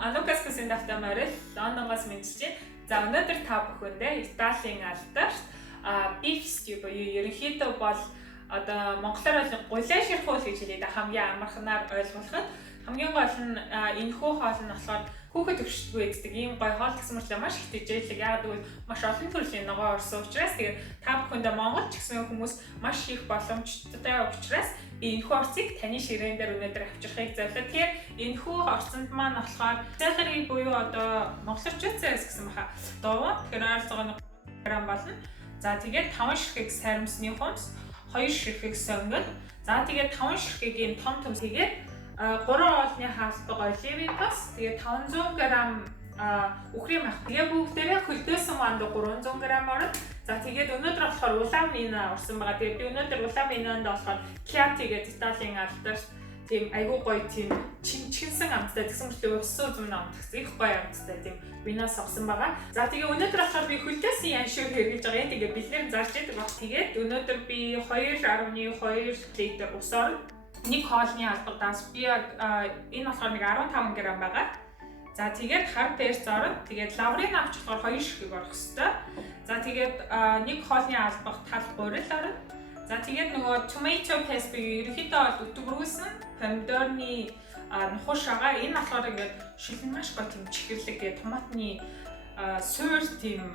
Анукаскусын автоморил Лондонгоос мэдчихээн. За өнөөдөр та бүхэндээ Италийн алдарт beef stew буюу ерөнхийдөө бол одоо монголоор бол гулайшир хоол гэж хэлээд хамгийн амархнаар ойлгуулахад хамгийн гол нь энэхүү хоол нь болохоор хүүхэд өвчтгүй эздэг ийм гоё хоол гэсэн мэт маш их тэжээлэг. Яг гэвэл маш олон төрлийн ногоо орсон учраас тэгээд та бүхэндээ Монгол ч гэсэн хүмүүс маш их боломжтой учраас энэхүү орцыг таны ширээн дээр өнөөдөр авчрахыг зорилоо. Тэгэхээр энэхүү орцонд маань болохоор celery буюу одоо монголоор чөцөөс гэсэн баха. Дуу. Тэгэхээр 200 г болно. За тэгээд 5 ширхэг саримсны хумс, 2 ширхэг сонгол. За тэгээд 5 ширхэгийн том тэгээд 3 оолны хаалтдаг оливитос, тэгээд 500 г үхрийн мах. Тэгээ бүгдээрээ хөлдөөсөн манд 300 г орно. За тэгээд өнөөдөр болохоор улаан вина орсон байгаа. Тэгээд би өнөөдөр улаан винанд болохоор Chianti гэдэг Италийн алдарт тийм айгуу гоё тийм чимчгэнсэн амттай гэсэн мэт усан үзмэн амт гэсэн их гоё амттай тийм винаас авсан байгаа. За тэгээ өнөөдөр болохоор би хөлдөөсөн яншиг хэрэглэж байгаа. Тэгээ бэлгээр зарж идэг баг. Тэгээд өнөөдөр би 2.2 литр ус орно. Нэг хоолны албадаас би энэ болохоор нэг 15 г байгаа. За тэгээд хар перц орно. Тэгээд лаврын авч болохоор 2 ширхэг орох хэрэгтэй. За тэгээд нэг хоолны албах тал гурил орно. За тэгээд нөгөө tomato paste буюу ерөнхийдөө бол өтгөрүүлсэн помидорны нухаш байгаа. Энэ болохоор ингээд шилэн маш гоё тийм чихэрлэг гэ томатны суур тийм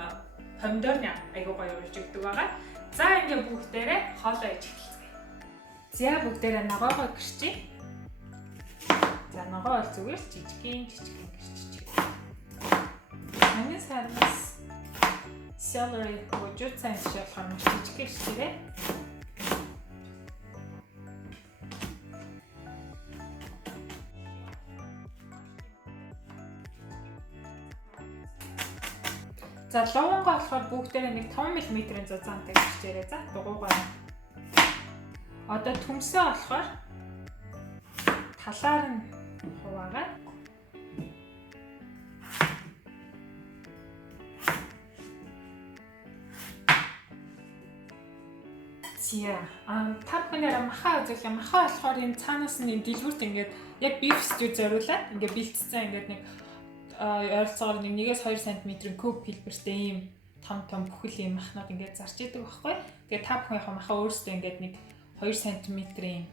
помидорны айгуу гоё урж өгдөг байгаа. За ингээд бүгдээрээ хоолоо иж эхэлцгээе. За бүгдээрээ ногоогоо гэрчээ. За ногоо бол зүгээр жижигхэн гэрчээ. Хамгийн сармас celery гожоо цааш явах юм жижиг гэрчээ. За ловонгоо болохоор бүгдээрээ нэг 5 мм-ийн зузаантай гэрчээрээ. За дугуйгаа. Одоо төмсөө болохоор талаар нь хуваагаад зя та бүхнээр махаа үзүүлээ. Махаа болохоор энэ цаанаас нь дэлгүүрт ингээд яг beef stew зориулаад ингээд бэлтцсэн ингээд нэг ойролцоогоор 1-2 см куб хэлбэртэй ийм том бүхэл ийм махнууд ингээд зарч идэг байхгүй. Тэгээ та бүхэн махаа өөрсдөө ингээд нэг 2 см-ийн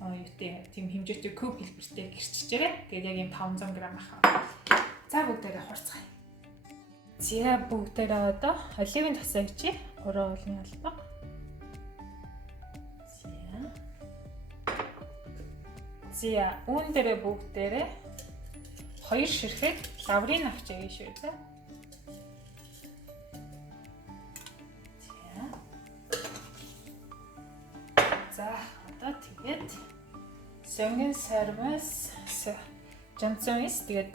юутэй тийм хэмжээтэй куб хэлбэртэй гэрчжээрээ. Тэгээд яг ийм 500 г махаа. За бүгдээрээ хурцгаая. За бүгдээрээ одоо оливын тосоо хийе. 3 оолны албаа. За үүн дээрээ бүгдээрээ 2 ширхэг лаврын авч яа шүү дээ. За одоо тэгээд сонгон сармас жамцонис тэгээд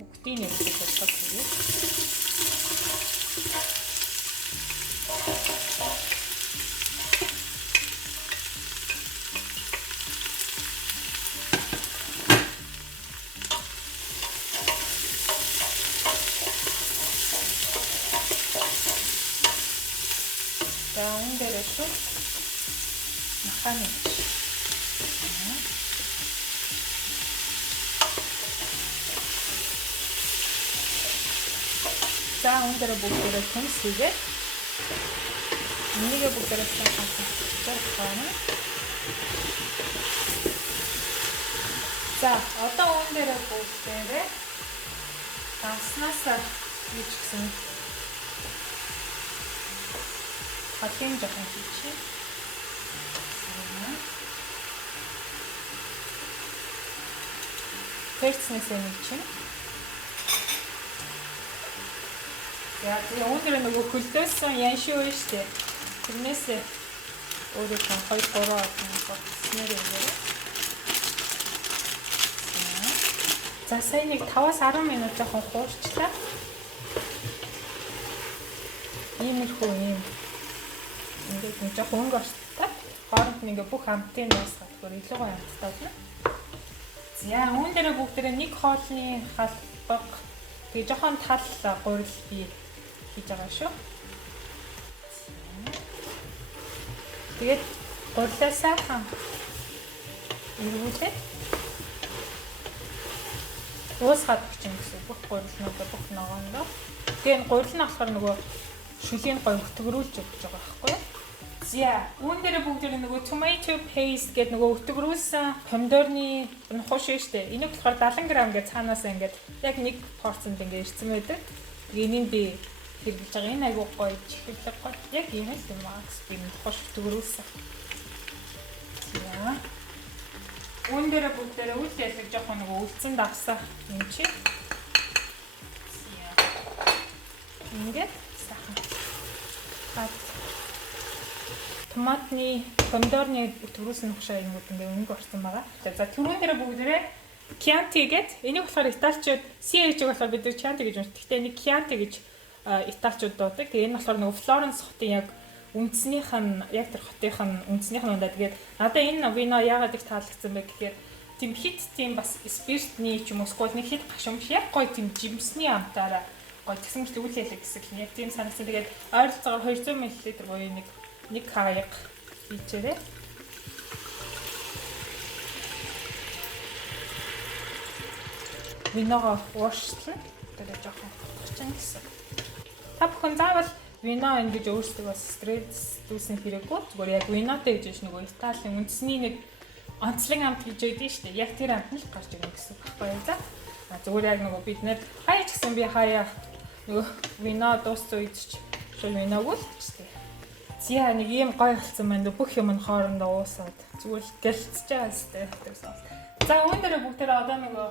бүгдийг нэг хэлбэл хийе. За энэ дээр шүү маханы. За энэ дээр бүгдээрээ төмс хийгээ. Энийг бүгдээрээ хасчихсан байна. За одоо энэ дээр бүгдээрээ данснасаа хийж гисэн хатин жоохон хийчихье. Перцнээсээ нэг чинь. Яг өндөр нөгөө хөлдөөсөн яншиг байна шүү дээ. Тэрнээсээ өөрөө 2-3 болсноор юм. За сайн нэг 5-10 минут жоохон хуурчлаа. Иймэрхүү юм. Ингээд нэг жоохон өнгө орчтой. Хооронд нь ингээ бүх амтын дуусгаад өөр илүү гоё амттай болно. За үүн дээр бүгдээрээ нэг хоолны халбаг тэгээ жоохон тал гурил би хийж байгаа шүү. Тэгээд гурлаа сайхан эргүүлээ. дуусгаад өгч юм гэсэн бүх гурилнуудаа бүх ногоондоо. Тэгээ энэ гурил нь болохоор нөгөө шүлийн гоё өтгөрүүлж өгч байгаа байхгүй юу? За, үүн дээр бүгд нөгөө tomato paste гэдэг нөгөө өтгөрүүлсэн помидорны нухаш штэ. Энийг болохоор 70 г гэж цаанаас ингээд яг 1 порцент ингээд ирсэн байдаг. Энийг би хэрэглэж байгаа. Энэ айгуу гоё чихэрлэг гоё. Яг ийм л юм аа. Би нухаш өтгөрүүлсэн. За. Үүн дээр бүгд үл ялгаж жоохон нөгөө үлдсэн давсаа юм чи. Ингээд сайхан. Томатны, помидорны өтгөрүүлсэн нухшаа юмуд ингээ өнгө орсон байгаа. За түрүүн дээр бүгдээрээ Chianti гэдэг. Энийг болохоор италичууд CH-г болохоор бид нар Chianti гэж уншдаг. Гэхдээ энийг Chianti гэж италичууд дуудаг. Тэгээ энэ болохоор нөгөө Florence хотын яг үндснийх нь яг тэр хотынх нь үндснийх нь ундаа. Тэгээд надад энэ вино яагаад их таалагдсан бэ гэхээр тийм хит тийм бас спиртний ч юм уу скол нэг хит гашуун биш яг гоё тийм жимсний амтаараа гоё тэгсэн мэт үйл ялэг гэсэн юм. Яг тийм санагдсан. Тэгээд ойролцоогоор 200 мл буюу нэг хаяг бичээрэй. Виногоо уушлаа. Тэгээд жоохон хутгачин гэсэн. Та бүхэн заавал вино ингэж өөрсдөө бас стресс дүүсэн хэрэггүй. Зүгээр яг винотой гэж нөгөө Италийн үндэсний нэг онцлог амт гэж яддаг шүү дээ. Яг тэр амт нь л гарч ирнэ гэсэн байхгүй юу за. Зүгээр яг нөгөө бид нэр хаяа ч гэсэн би хаяа нөгөө вино дууссан үед ч шууд виног л шүү дээ. Зя нэг ийм гоё болсон байна. Бүх юм нь хоорондоо уусаад зүгээр л гэлцэж байгаа сте. За үүн дээр бүгдээ одоо нөгөө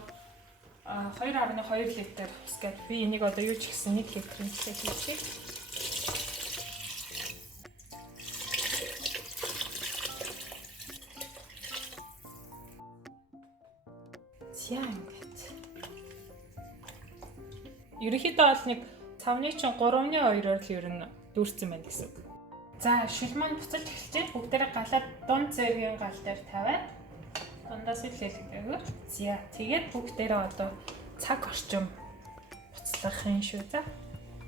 2.2 литр ус гээд би энийг одоо юу ч гэсэн 1 литрийн хийчихье. Зя ингээд. Ерөнхийдөө бол нэг цавны чинь 3.2-оор л ер нь дүүрсэн байна гэсэн үг. За шил маань буцалж эхэлж байна. Бүгдээрээ галаад дунд зэргийн гал дээр тавиад дундаас илээлгдээгүүр. За тэгээд бүгдээрээ одоо цаг орчим буцлах юм шүү за.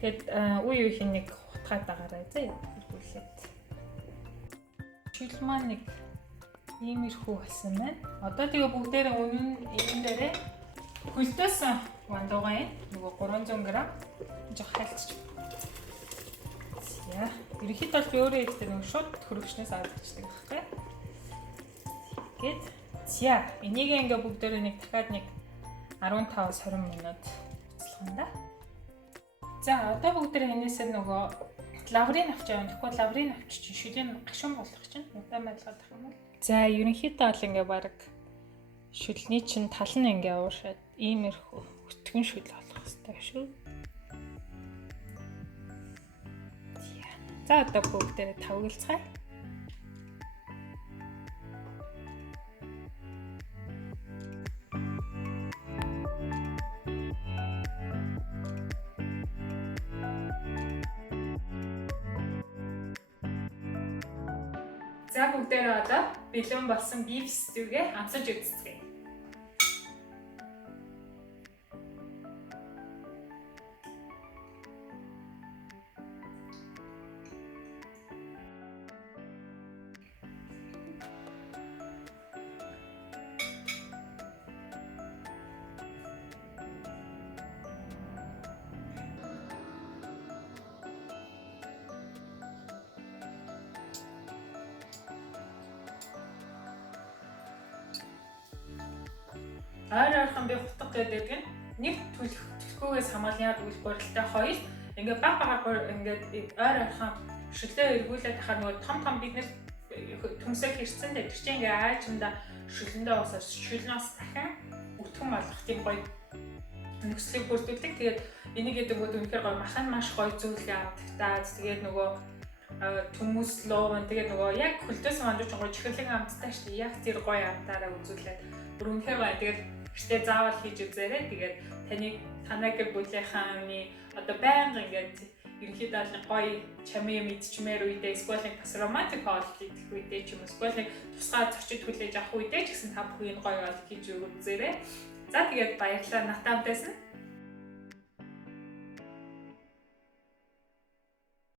Тэгэд үе үеийн нэг хутгаад байгаарай за хэлбүүлээд. Шил маань нэг иймэрхүү болсон байна. Одоо тэгээ бүгдээрээ өмнө энэ дээрээ хөлтөөсөн вандуугаа юм. Нөгөө 300 г жоох хайлтч. За ерөнхийдөө би өөрөө ихтэй нэг шууд хөрөгчнөөс аваад авчихдаг байхгүй. Тэгэд за энийг ингээ бүгдээрээ нэг дахиад нэг 15-20 минут буцалгана да. За одоо бүгдээрээ энэсээ нөгөө лаврын авч явна. Тэгэхгүй лаврын авч чинь шүлийн гашуун болох чинь удаан байлгаад тах юм бол. За ерөнхийдөө бол ингээ баг шүлний чинь тал нь ингээ ууршаад иймэрхүү өтгөн шүл болох хэрэгтэй шүү. За одоо бүгдээрээ тавгалцгаая. За бүгдээрээ одоо бэлэн болсон beef stew-гээ амсаж үзцгээе. Ойрхон би хутга гэдэг нь нэг төлөхгүйгээс хамгаална гэвэл гурилтай хоёр ингээд баг багаар ингээд ойрхон шүлээ эргүүлээд тахаар нөгөө том бид нэр төмсөг хэрсэн дээр чи ингээд аажимда шүлэндээ усаар шүлнээс дахин өтгөн болгох тийм гоё нөхцөлийг бүрдүүлдэг. Тэгээд энийг гэдэг нь үнэхээр гоё махан маш гоё зүйлээ авдагтаа. Тэгээд нөгөө төмөс ловон тэгээд нөгөө яг хөлтөөс мандууч гоё чихэрлэг амттай шүү дээ. Яг тэр гоё амтаараа үзүүлээд бүр үнэхээр гоё. Тэгээд гэртээ заавал хийж үзээрэй. Тэгээд танай гэр бүлийнхааны одоо байнга ингээд ерөнхийдөө л гоё чамээ мэдчмээр үедээ эсвэл нэг бас романтик хооллол идэх үедээ ч юм уу эсвэл нэг тусгай зочид хүлээж авах үедээ ч гэсэн та бүхэн гоё бол хийж үзээрэй. За тэгээд баярлалаа натаа хамтайсан.